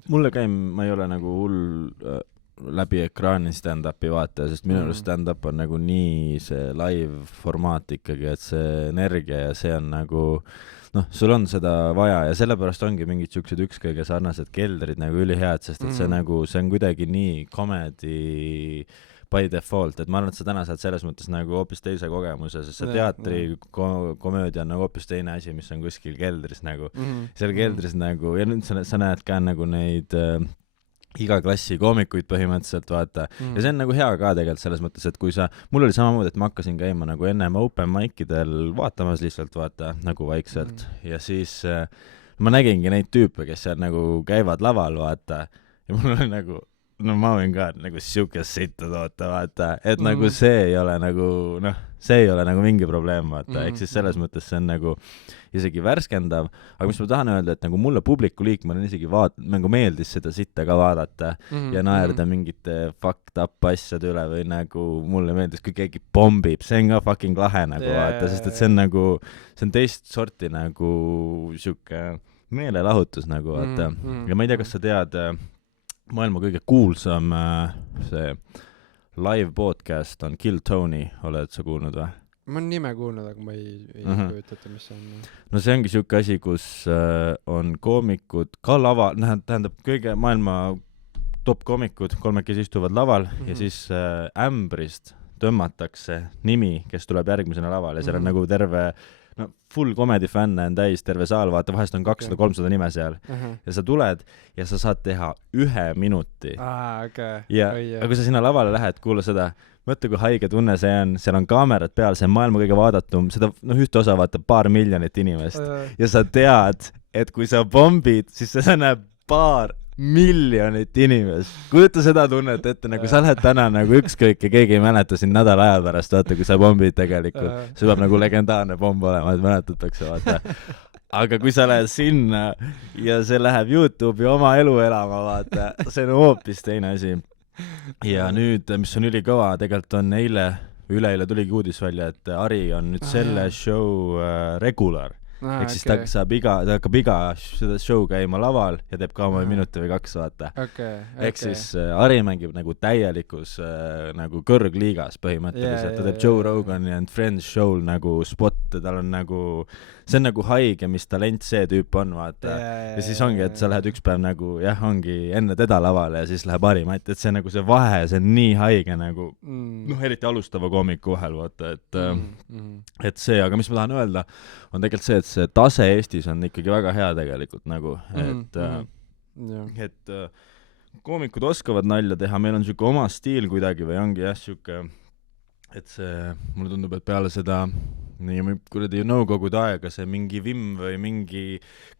käinud. Mulle ma ei ole nagu hull läbi ekraani stand-upi vaataja, sest minu arust stand-up on nagu nii see live formaat ikkagi, et see energia ja see on nagu sul on seda vaja ja sellepärast ongi mingid siuksed ükskõige sarnased keldrid nagu ülihead, sest et see nagu, see on kuidagi nii comedy by default, et ma arvan, et sa täna saad selles mõttes nagu hoopis teise kogemuse, sest see teatri komöödia on nagu hoopis teine asi, mis on kuskil keldris nagu. Seal keldris nagu, ja nüüd sa näed ka nagu neid iga klassi koomikuid põhimõtteliselt, vaata. Ja see on nagu hea ka tegelikult selles mõttes, et kui mul oli samamoodi, et ma hakkasin käima nagu ennem open mic'idel vaatamas lihtsalt, vaata, nagu vaikselt. Ja siis ma nägingi neid tüüpe, kes seal nagu käivad laval, vaata. Ja mul oli nagu, ma võin ka nagu siukest sitta toota, vaata, et nagu see ei ole nagu, see ei ole nagu mingi probleem, vaata, ehk siis selles mõttes see on nagu isegi värskendav, aga mis ma tahan öelda, et nagu mulle publiku liikmel on isegi nagu meeldis seda sitta ka vaadata ja naerda mingite fucked up asjade üle või nagu mulle meeldis, kui keegi bombib, see on ka fucking lahe nagu vaata, sest et see on nagu, see on teist sorti nagu siuke meelelahutus nagu vaata ja ma ei tea, kas sa tead maailma kõige kuulsam see live podcast on Kill Tony, oled sa kuulnud või? Ma olen nime kuulnud, aga ma ei kujutata, mis see on. No see ongi siuke asi, kus on koomikud ka laval, tähendab kõige maailma top koomikud, kolmekesi istuvad laval ja siis ämbrist tõmmatakse nimi, kes tuleb järgmisena laval ja seal on nagu terve full comedy fänne on täis terve saal, vaata, vahest on 200-300 nime seal ja sa tuled ja sa saad teha 1 minuti ja kui sa sinna lavale lähed, kuula seda, mõtle kui haige tunne see on, seal on kaamerad peal, see on maailma kõige vaadatum, seda ühte osa vaatab 2 miljonit inimest ja sa tead, et kui sa bombid, siis sa näeb 2 miljonit inimest. Kujuta seda tunnet ette, nagu sa lähed täna nagu ükskõik ja keegi ei mäleta sind nädala aja pärast, vaata, kui sa bombid tegelikult. See peab nagu legendaarne bomb olema, et mäletatakse, vaata. Aga kui sa lähed sinna ja see läheb YouTube'i oma elu elama, vaata, see on hoopis teine asi. Ja nüüd, mis on ülikõva, tegelikult on üleeile tuligi uudis välja, et Ari on nüüd selle show regular. Ehk siis ta hakkab iga seda show käima laval ja teeb ka oma minuti või 2, vaata. Ehk siis Ari mängib nagu täielikus nagu kõrgliigas põhimõtteliselt. Ta teeb Joe Rogan and Friends show'l nagu spot, tal on nagu, see on nagu haige, mis talent see tüüp on, vaata. Ja siis ongi, et sa lähed üks päev nagu, ongi enne teda lavale ja siis läheb Ari, et see nagu see vahe, see on nii haige nagu, eriti alustava koomiku vahel, vaata, et see, aga mis ma tahan öelda, on tegelikult see, et see tase Eestis on ikkagi väga hea tegelikult nagu, et koomikud oskavad nalja teha, meil on siuke oma stiil kuidagi või ongi siuke, et see, mulle tundub, et peale seda kuradi nõukogude aega see mingi vimm või mingi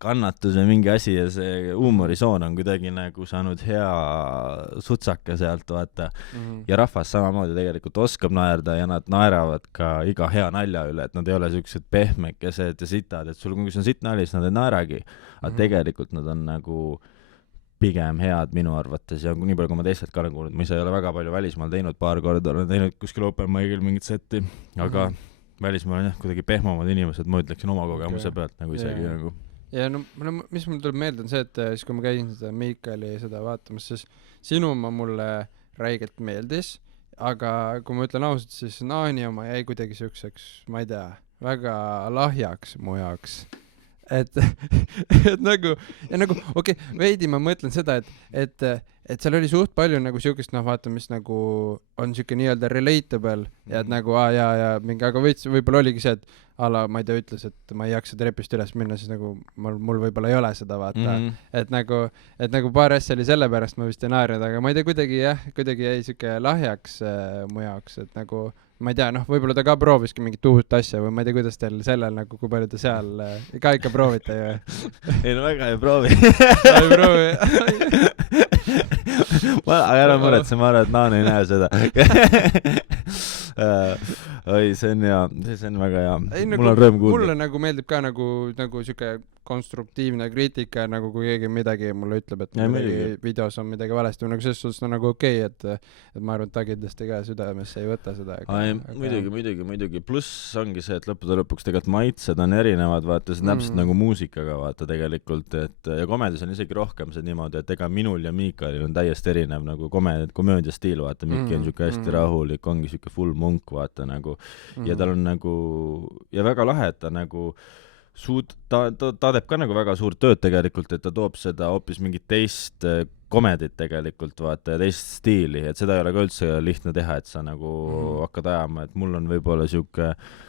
kannatus või mingi asi ja see huumorisoon on kuidagi nagu saanud hea sutsake sealt, vaata. Ja rahvas samamoodi tegelikult oskab naerda ja nad naeravad ka iga hea nalja üle, et nad ei ole siuksed pehmekesed ja sitad, et sul kui on sitt nali, siis nad ei naeragi, aga tegelikult nad on nagu pigem head minu arvates ja nii palju, kui ma teistelt ka olen kuulnud, ma ise ei ole väga palju välismaal teinud, paar korda olen teinud kuskil open mic'il mingit setti, aga välismaal on kuidagi pehmamad inimesed, ma ütleksin oma kogemuse pealt nagu isegi nagu. Ja no, mis mul tuleb meelde on see, et siis kui ma käisin seda Miikali seda vaatamas, siis sinu ma mulle räigelt meeldis, aga kui ma ütlen ausalt, siis Naani oma jäi kuidagi siukseks, ma ei tea, väga lahjaks mu jaoks. Et nagu, ja nagu, veidi ma mõtlen seda, et seal oli suht palju nagu siukest, vaata, mis nagu on siuke nii-öelda relatable ja et nagu, ja mingi, aga võib-olla oligi see, et ma ei tea, ütles, et ma ei jaksa trepist üles minna, siis nagu mul võib-olla ei ole seda, vaata, et nagu paar asja oli selle pärast ma vist ei naernud, aga ma ei tea, kuidagi jäi siuke lahjaks mu jaoks, et nagu ma ei tea, võib-olla ta ka prooviski mingit uut asja või ma ei tea, kuidas teil sellel nagu, kui palju ta seal ka ikka proovite ju. Ei no väga ei proovi. Ei proovi. aga ära muretse, ma arvan, et Naan ei näe seda. Oi, see on hea, see on väga hea. Mul on rõõm kuulda. Mulle nagu meeldib ka nagu siuke konstruktiivne kriitika, nagu kui keegi midagi mulle ütleb, et videos on midagi valesti, nagu selles suhtes on nagu okei, et ma arvan, et ta kindlasti ka südamesse ei võta seda. Muidugi. Pluss ongi see, et lõppude lõpuks tegelikult maitsed on erinevad, vaata, see on täpselt nagu muusikaga, vaata tegelikult, et ja komedis on isegi rohkem see niimoodi, et ega minul ja Miikalil on täiesti erinev nagu komöödia stiil, vaata, Mikki on siuke hästi rahulik, ongi siuke full munk, vaata nagu, ja tal on nagu, ja väga lahe, et ta nagu ta teeb ka nagu väga suurt tööd tegelikult, et ta toob seda hoopis mingit teist komedit tegelikult, vaata, ja teist stiili, et seda ei ole ka üldse lihtne teha, et sa nagu hakkad ajama, et mul on võib-olla siuke,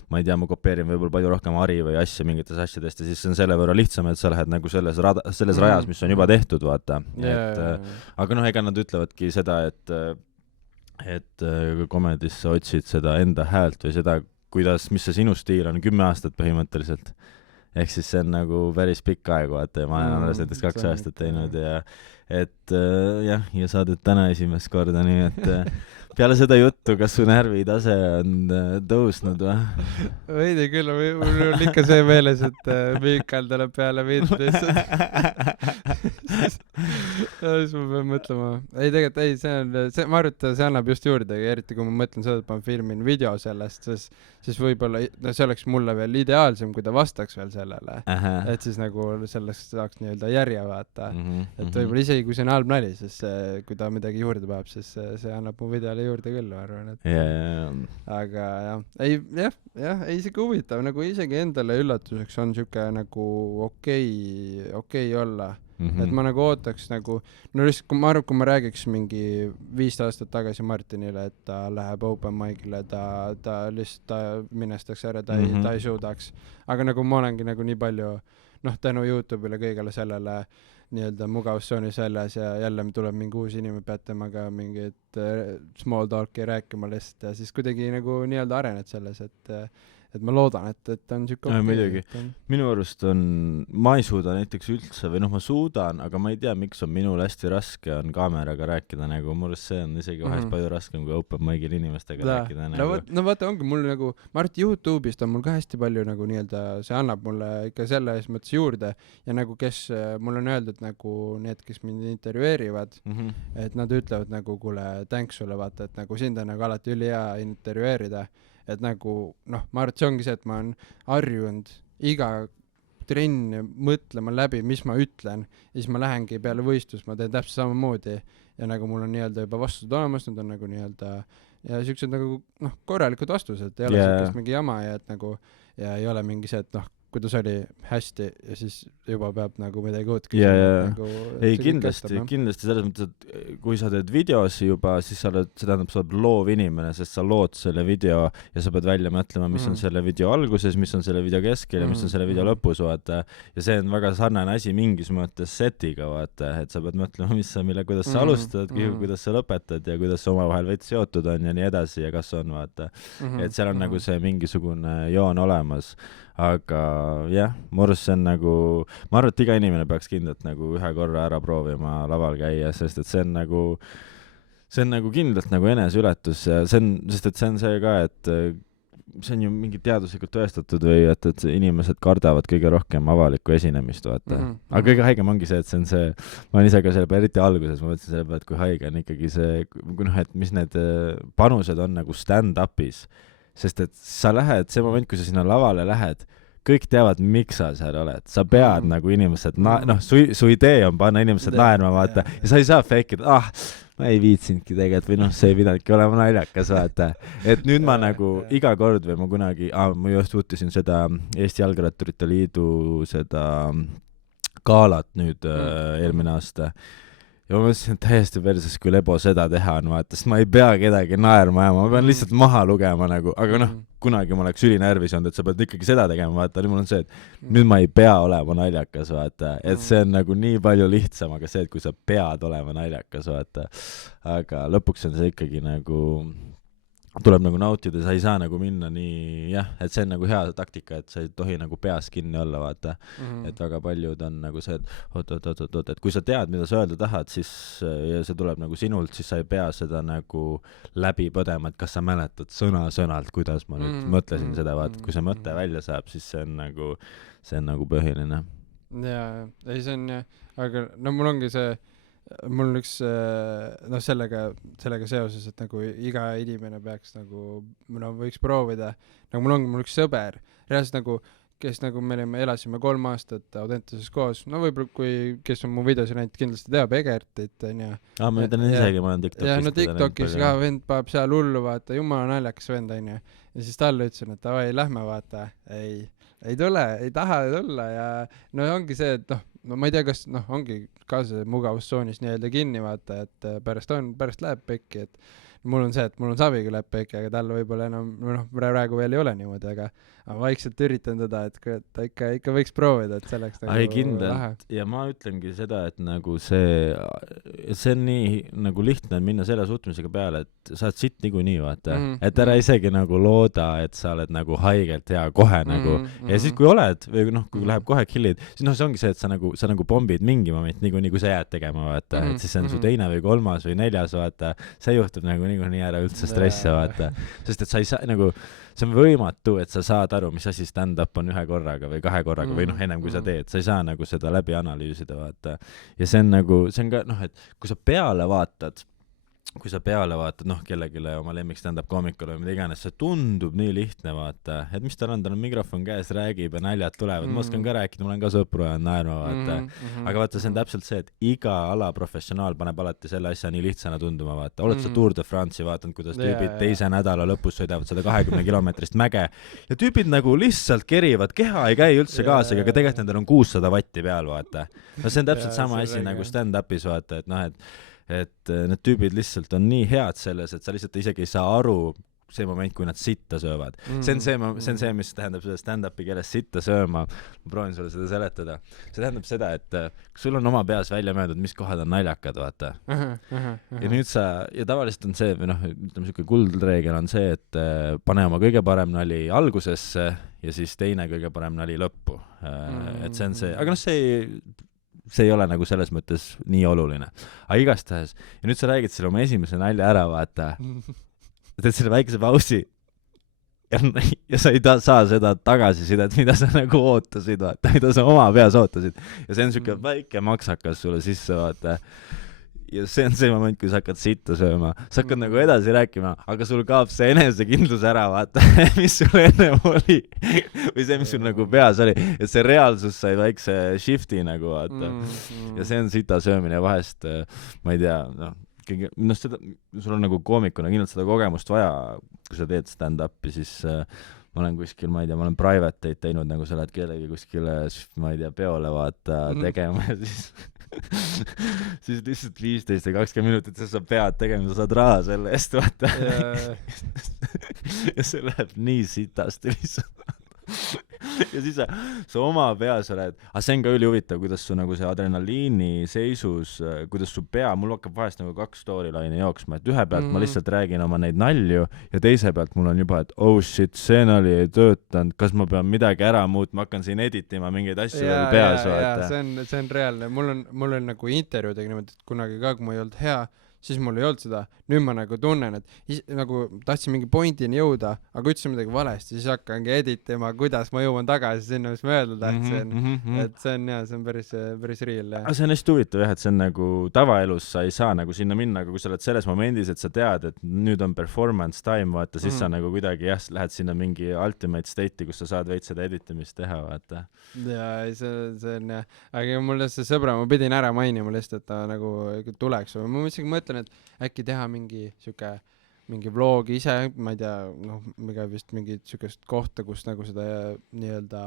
ma ei tea, ma kopeerin võib-olla palju rohkem Ari või asja mingites asjadest ja siis see on selle võrra lihtsam, et sa lähed nagu selles rajas, mis on juba tehtud, vaata. Aga noh, ega nad ütlevadki seda, et komedis sa otsid seda enda häält või seda, mis see sinu stiil on 10 aastat põhimõtteliselt. Ehk siis see on nagu päris pikk aeg, vaata, ja ma olen alles näiteks 2 aastat teinud ja et jah, ja saadet täna esimest korda, nii et peale seda juttu, kas su närvitase on tõusnud või? Veidi küll, mul on ikka see meeles, et Miikal tuleb peale mind lihtsalt. Siis ma pean mõtlema. Ei, tegelikult ma arvan, et see annab just juurde, eriti kui ma mõtlen seda, et ma filmin video sellest, siis võib-olla see oleks mulle veel ideaalsem, kui ta vastaks veel sellele. Et siis nagu sellest saaks nii-öelda järje vaata. Et võib-olla isegi kui see on halb nali, siis kui ta midagi juurde peab, siis see annab mu videole juurde küll, ma arvan, et aga jah, ei isegi huvitav, nagu isegi endale üllatuseks on siuke nagu okei olla, et ma nagu ootaks nagu, no lihtsalt ma arvan, kui ma räägiks mingi 5 aastat tagasi Martinile, et ta läheb open mic'ile, ta lihtsalt minestaks ära, ta ei suudaks, aga nagu ma olengi nagu nii palju, noh, tänu YouTube'ile kõigele sellele nii-öelda mugavustsoonis väljas ja jälle tuleb mingi uus inimene, pead temaga mingit small talk'i rääkima lihtsalt ja siis kuidagi nagu nii-öelda arened selles, et ma loodan, et on siuke muidugi. Minu arust on, ma ei suuda näiteks üldse, või noh, ma suudan, aga ma ei tea, miks on minul hästi raske on kaameraga rääkida, nagu mul see on isegi vahest palju raskem kui open mic'il inimestega rääkida. No vaata, ongi mul nagu, ma arvan, et YouTube'ist on mul ka hästi palju nagu nii-öelda, see annab mulle ikka selles mõttes juurde ja nagu kes, mul on öeldud nagu need, kes mind intervjueerivad, et nad ütlevad nagu, kuule, thanks sulle, vaata, et nagu sind on nagu alati ülihea intervjueerida. Et nagu, noh, ma arvan, et see ongi see, et ma olen harjunud iga trenn mõtlema läbi, mis ma ütlen, ja siis ma lähengi peale võistlust, ma teen täpselt samamoodi ja nagu mul on nii-öelda juba vastused olemas, nad on nagu nii-öelda ja siuksed nagu, noh, korralikud vastused, ei ole siukest mingi jama ja et nagu, ja ei ole mingi see, et noh, kuidas oli hästi ja siis juba peab nagu midagi uut küsima. Nagu, ei, kindlasti selles mõttes, et kui sa teed videosi juba, siis see tähendab, sa oled loov inimene, sest sa lood selle video ja sa pead välja mõtlema, mis on selle video alguses, mis on selle video keskel ja mis on selle video lõpus, vaata. Ja see on väga sarnane asi mingis mõttes setiga, vaata, et sa pead mõtlema, kuidas sa alustad, kuidas sa lõpetad ja kuidas sa omavahel veits seotud on ja nii edasi ja kas on, vaata. Et seal on nagu see mingisugune joon olemas. Aga jah, mu arust see on nagu, ma arvan, et iga inimene peaks kindlalt nagu ühe korra ära proovima laval käia, sest et see on nagu kindlalt nagu eneseületus ja sest et see on see ka, et see on ju mingi teaduslikult tõestatud või et inimesed kardavad kõige rohkem avalikku esinemist, vaata. Aga kõige haigem ongi see, et see on see, ma olen ise ka selle peale, eriti alguses, ma mõtlesin selle peale, et kui haige on ikkagi see, et mis need panused on nagu stand-up'is. Sest et sa lähed, see moment, kui sa sinna lavale lähed, kõik teavad, miks sa seal oled. Sa pead nagu inimesed, su idee on panna inimesed naerma, vaata. Ja sa ei saa feikida, ma ei viitsinudki tegelikult, või see ei pidanudki olema naljakas, vaata. Et nüüd ma nagu iga kord või ma kunagi, ma just uutisin seda Eesti Jalgratturite Liidu seda galat nüüd eelmine aasta. Ja ma mõtlesin, et täiesti perses, kui lebo seda teha on, vaata, sest ma ei pea kedagi naerma ja ma pean lihtsalt maha lugema nagu, aga noh, kunagi ma oleks ülinärvis olnud, et sa pead ikkagi seda tegema, vaata, nüüd mul on see, et nüüd ma ei pea olema naljakas, vaata, et see on nagu nii palju lihtsam, aga see, et kui sa pead olema naljakas, vaata, aga lõpuks on see ikkagi nagu tuleb nagu nautida, sa ei saa nagu minna nii, jah, et see on nagu hea taktika, et sa ei tohi nagu peas kinni olla, vaata. Et väga paljud on nagu see, et oot, et kui sa tead, mida sa öelda tahad, siis ja see tuleb nagu sinult, siis sa ei pea seda nagu läbi põdema, et kas sa mäletad sõna-sõnalt, kuidas ma nüüd mõtlesin seda, vaata, kui see mõte välja saab, siis see on nagu põhiline. Jaa, ei see on jah, aga no mul ongi see, mul üks noh sellega seoses, et nagu iga inimene peaks nagu no võiks proovida, nagu mul üks sõber reaalselt nagu, kes nagu me elasime 3 aastat Audentuses koos, no võib-olla kui kes on mu videos näinud, kindlasti teab Egertit onju. Ma ütlen isegi, ma olen TikTokis. Ja no TikTokis ka vend paneb seal hullu, vaata, jumala naljakas vend onju. Ja siis talle ütlesin, et davai, lähme vaata, ei tule, ei taha tulla ja no ongi see, et no ma ei tea, kas ongi ka see mugavustsoonis nii-öelda kinni vaata, et pärast läheb pekki, et mul on see, et mul on Saviga läheb pekki, aga tal võib-olla enam, praegu veel ei ole niimoodi, aga vaikselt üritan teda, et ta ikka võiks proovida, et selleks nagu kindlalt lahe. Ja ma ütlengi seda, et nagu see on nii nagu lihtne minna selle suhtumisega peale, et sa oled sitt niikuinii, vaata. Et ära isegi nagu looda, et sa oled nagu haigelt hea kohe nagu. Ja siis kui oled, või kui läheb kohe killid, siis see ongi see, et sa nagu pombid mingi moment niikuinii, kui sa jääd tegema, vaata. Et siis see on su 2. või 3. või 4. vaata. See juhtub nagu niikuinii ära üldse stressi, vaata. Sest et sa ei saa nagu, see on võimatu, et sa saad aru, mis asi stand-up on 1 korraga või 2 korraga või ennem kui sa teed. Sa ei saa nagu seda läbi analüüsida, vaata. Ja see on nagu, see on ka, et kui sa peale vaatad, kellegile oma lemmik stand-up koomikule või mida iganes, see tundub nii lihtne, vaata, et mis tal on mikrofon käes, räägib ja naljad tulevad. Ma oskan ka rääkida, mul on ka sõpru ja naerma, vaata. Aga vaata, see on täpselt see, et iga alaprofessionaal paneb alati selle asja nii lihtsana tunduma, vaata. Oled sa Tour de France'i vaatanud, kuidas tüübid 2. nädala lõpus sõidavad 120 kilomeetrist mäge ja tüübid nagu lihtsalt kerivad, keha ei käi üldse kaasa, aga tegelikult nendel on 600 vatti peal, vaata. No see on täpselt sama asi nagu stand-upis, vaata, et need tüübid lihtsalt on nii head selles, et sa lihtsalt isegi ei saa aru see moment, kui nad sitta söövad. See on see, mis tähendab seda stand-upi keeles sitta sööma. Ma proovin sulle seda seletada. See tähendab seda, et sul on oma peas välja möödud, mis kohad on naljakad, vaata. Ja nüüd ja tavaliselt on see, või ütleme selline kuldreegel on see, et pane oma kõige parem nali algusesse ja siis teine kõige parem nali lõppu. Et see on see, aga see ei ole nagu selles mõttes nii oluline. Aga igastahes, ja nüüd sa räägid selle oma esimese nalja ära, vaata. Teed selle väikese pausi ja sa ei saa seda tagasisidet, mida sa nagu ootasid, vaata, mida sa oma peas ootasid. Ja see on selline väike maksakas sulle sisse, vaata. Ja see on see moment, kui sa hakkad sitta sööma. Sa hakkad nagu edasi rääkima, aga sul kaob see enesekindlus ära, vaata, mis sul enne oli. Või see, mis sul nagu peas oli. Et see reaalsus sai väikse shifti nagu, vaata. Ja see on sita söömine vahest, ma ei tea, sul on nagu koomikuna kindlalt seda kogemust vaja, kui sa teed stand-upi, siis ma olen kuskil, ma ei tea, ma olen private eid teinud, nagu sa lähed kellegi kuskile, ma ei tea, peole vaata tegema ja siis lihtsalt 15 ja 20 minutit sa pead tegema, sa saad raha selle eest, vaata. Ja see läheb nii sitasti lihtsalt. Ja siis sa oma peas oled, aga see on ka ülihuvitav, kuidas su nagu see adrenaliini seisus, kuidas su pea, mul hakkab vahest nagu 2 storyline jooksma, et ühe pealt ma lihtsalt räägin oma neid nalju ja teise pealt mul on juba, et oh shit, see nali ei töötanud, kas ma pean midagi ära muutma, hakkan siin editima mingeid asju veel peas. See on reaalne, mul on nagu intervjuudega niimoodi, et kunagi ka, kui ma ei olnud hea, siis mul ei olnud seda, nüüd ma nagu tunnen, et nagu tahtsin mingi pointini jõuda, aga ütlesin midagi valesti, siis hakkangi editima, kuidas ma jõuan tagasi sinna, mis ma öelda tahtsin. Et see on päris real. Aga see on hästi huvitav jah, et see on nagu tavaelus sa ei saa nagu sinna minna, aga kui sa oled selles momendis, et sa tead, et nüüd on performance time, vaata, siis sa nagu kuidagi lähed sinna mingi ultimate state'i, kus sa saad veits seda editamist teha, vaata. Ja see on jah, aga mul see sõbra, ma pidin ära mainima lihtsalt, et ta nagu tuleks, ma mõtlesin, et äkki teha mingi vlog ise, ma ei tea, vist mingit sükest kohta, kus nagu seda nii-öelda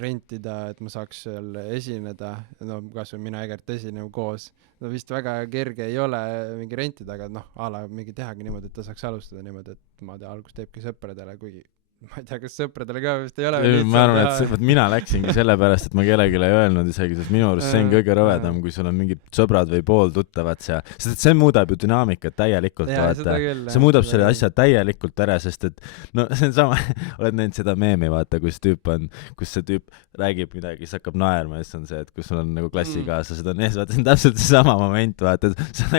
rentida, et ma saaks seal esineda, no kas või mina Egert esinema koos, no vist väga kerge ei ole mingi rentida, aga ala mingi tehagi niimoodi, et ta saaks alustada niimoodi, et ma algust teebki sõpradele, kuigi ma ei tea, kas sõpradele ka vist ei ole ma arvan, et see, mina läksingi sellepärast, et ma kellelegi ei öelnud isegi, sest minu arust see on kõige rõvedam, kui sul on mingid sõbrad või pooltuttavad seal, sest et see muudab ju dünaamikat täielikult, vaata. See muudab selle asja täielikult ära, sest et no see on sama, oled näinud seda meemi, vaata, kus see tüüp räägib midagi, siis hakkab naerma ja siis on see, et kus sul on nagu klassikaaslased on ees, vaata, see on täpselt see sama moment, vaata, sa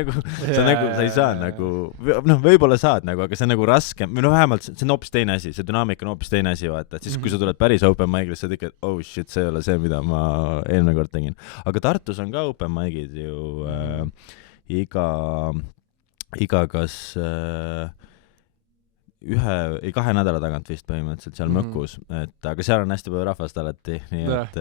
ei saa nagu, noh, võib-olla saad nagu, aga see on nagu raske, või no vähemalt see on hoopis teine asi, see dünaamika on hoopis teine asi, vaata, et siis kui sa tuled päris open mic'ile, sa oled ikka, oh shit, see ei ole see, mida ma eelmine kord tegin. Aga Tartus on ka open mic'id ju iga kas 2 nädala tagant vist põhimõtteliselt seal Mõkus, et aga seal on hästi palju rahvast alati, nii et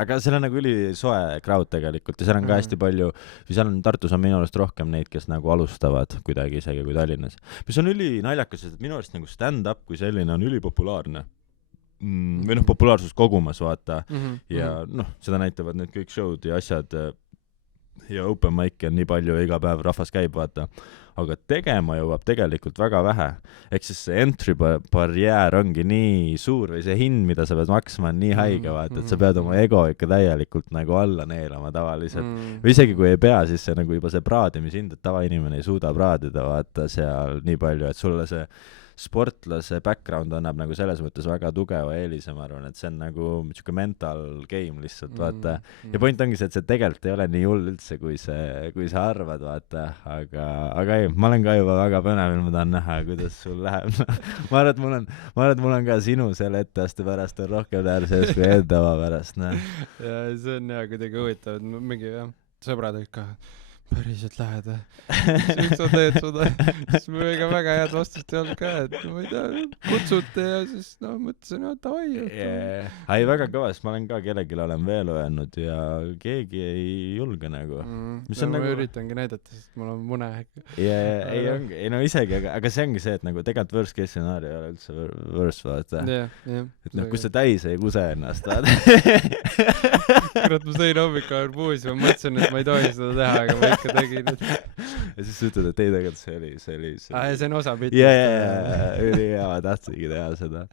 aga seal on nagu ülisoe crowd tegelikult ja seal on ka hästi palju, või seal on Tartus on minu arust rohkem neid, kes nagu alustavad kuidagi isegi kui Tallinnas, mis on ülinaljakas, sest minu arust nagu stand-up kui selline on ülipopulaarne või noh, populaarsust kogumas, vaata ja noh, seda näitavad need kõik show'd ja asjad ja open mic'i on nii palju ja iga päev rahvas käib, vaata, aga tegema jõuab tegelikult väga vähe. Ehk siis see entry barriär ongi nii suur või see hind, mida sa pead maksma, on nii haige, vaata, et sa pead oma ego ikka täielikult nagu alla neelama tavaliselt. Või isegi kui ei pea, siis see nagu juba see praadimishind, et tavainimene ei suuda praadida, vaata, seal nii palju, et sulle see sportlase background annab nagu selles mõttes väga tugeva eelise, ma arvan, et see on nagu niisugune mental game lihtsalt, vaata. Ja point ongi see, et see tegelikult ei ole nii hull üldse, kui sa arvad, vaata, aga ei, ma olen ka juba väga põnevil, ma tahan näha, kuidas sul läheb. ma arvan, et mul on ka sinu selle etteaste pärast on rohkem sees kui endava pärast, noh. Ja see on jah kuidagi huvitav, et mingi jah, sõbrad ikka päriselt lähed siis sa teed seda, siis mul ega väga head vastust ei olnud ka, et ma ei tea, kutsute ja siis no mõtlesin, no davai. Ei, väga kõva, sest ma olen ka kellelegi olen veel öelnud ja keegi ei julge nagu. Ma nagu üritangi näidata, sest mul on mune. Ei no isegi, aga see ongi see, et nagu tegelikult worst case scenario ei ole üldse worst, vaata. Et noh, kus sa täis ei kuse ennast, vaata. Kurat, ma sõin hommikul arbuusi, ma mõtlesin, et ma ei tohi seda teha, aga ma ikka tegin. Ja siis ütled, et ei tegelikult see oli. See on osa pitist. Üli hea, ma tahtsingi teha seda.